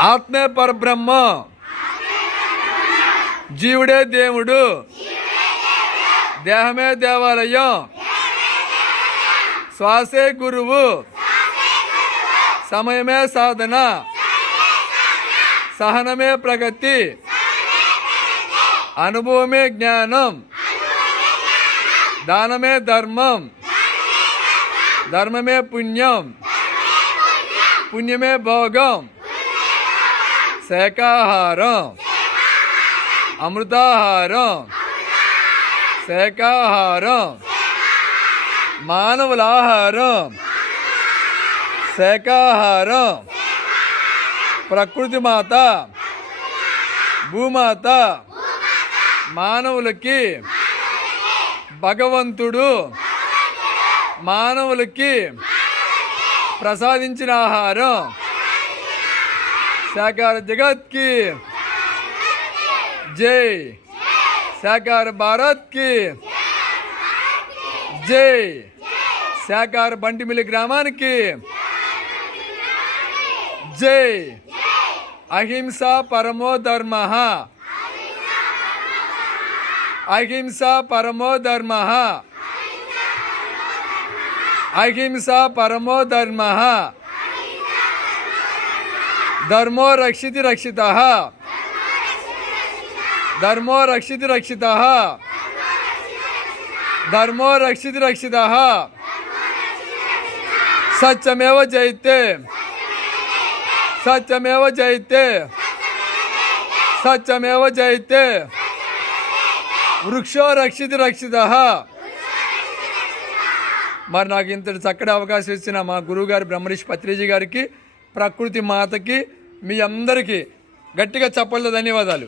ఆత్మే పరబ్రహ్మ, జీవుడే దేవుడు, దేహమే దేవాలయం, శ్వాసే గురువు, సమయమే సాధన, సహనమే ప్రగతి, అనుభవమే జ్ఞానం, దానమే ధర్మం, ధర్మమే పుణ్యం, పుణ్యమే భోగం, శాకాహారం, అమృతాహారం, శాకాహారం, మానవుల ఆహారం, శాకాహారం, ప్రకృతి మాత, భూమాత, మానవులకి భగవంతుడు మానవులకి ప్రసాదించిన ఆహారం, శాకాహార జగత్కి జై, శాకాహార భారత్కి జై, శాకాహార బంటిమిల్లి గ్రామానికి జై. అహింస పరమో ధర్మ, అహింస పరమో ధర్మ, అహింస పరమో ధర్మ, ధర్మో రక్షితి రక్షిత, ధర్మో రక్షితి రక్షిత, ధర్మో రక్షితి రక్షిత, సత్యమేవ జయతే, సత్యమేవ జయతే, సత్యమేవ జయతే, వృక్షో రక్షితి రక్షిత. మరి నాకు ఇంతటి చక్కటి అవకాశం ఇచ్చిన మా గురువుగారు బ్రహ్మరిషి పత్రిజీ గారికి, ప్రకృతి మాతకి, మీ అందరికీ గట్టిగా చప్పట్ల ధన్యవాదాలు.